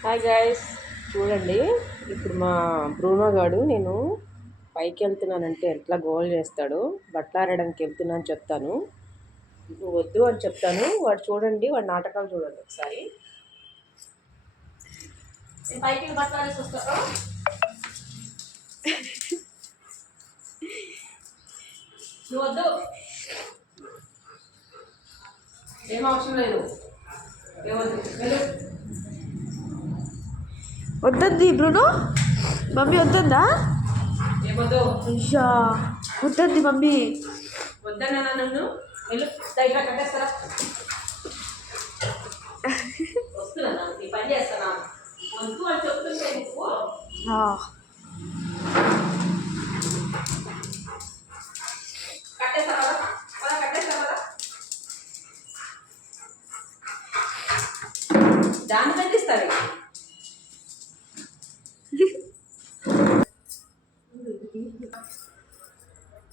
Hi guys, చూడండి. ఇప్పుడు మా బ్రూనో గాడు నేను పైకి వెళ్తున్నానంటే ఎట్లా గోల్ చేస్తాడు. బట్టలారడానికి వెళ్తున్నా అని చెప్తాను, నువ్వు వద్దు అని చెప్తాను. వాడు చూడండి, వాడి నాటకాలు చూడండి ఒకసారి. పైకి బట్టలారేసి వస్తాను. నువ్వు వద్దు, ఏం అవసరం లేదు, ఏమొద్దు. వద్దంది బ్రూనో, మమ్మీ వద్దందా? ఏమొద్దు, అయ్యా వద్దంది మమ్మీ. వద్దన్నా నన్ను వెళ్ళు, దగ్గర కట్టేస్తారా? వస్తున్నా, నీ పని చేస్తానా? వద్దు అని చెప్తుంటే నువ్వు కట్టేస్తారా? అలా కట్టేస్తారా? దాన్ని తగ్గిస్తారు.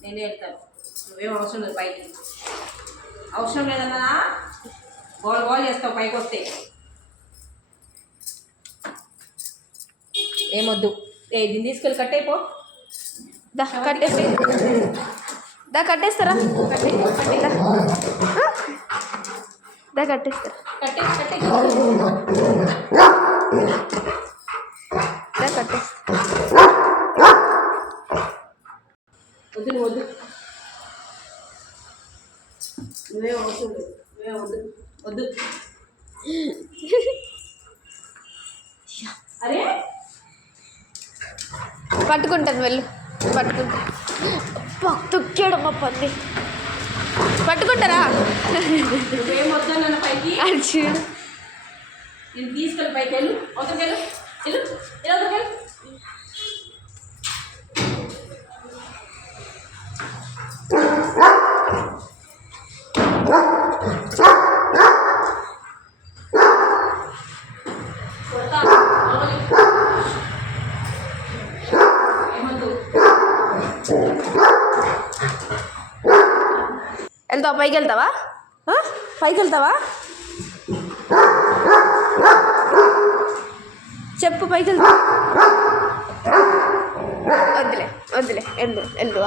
నేనే వెళ్తాను, నువ్వేం అవసరం లేదు. పైకి అవసరం లేదన్నా, గోల్ గోల్ చేస్తావు పైకి వస్తే. ఏమొద్దు, దీన్ని తీసుకెళ్ళి కట్టేపో. దా కట్టేసి, దా కట్టేస్తారా? దా కట్టేస్తారా? కట్టే కట్టే దా కట్టేస్తా. వద్దు, నువ్వు వద్దు, నువ్వేం అవసరం లేదు, నువ్వేం వద్దు వద్దు. అరే పట్టుకుంటాను, వెళ్ళు పట్టుకుంటా. తొక్కాడమ్మా పంది. పట్టుకుంటారా? నువ్వేం వద్దా నన్ను పైకి. అర్జు నేను తీసుకెళ్ళి పైకి వెళ్ళు, అవతలకి వెళ్ళు, వెళ్ళు, అవతలకి వెళ్ళు. వెళ్తావా? పైకి వెళ్తావా? పైకి వెళ్తావా? చెప్పు, పైకి వెళ్తా. వద్దులే వద్దులే, వెళ్ళు వెళ్ళు.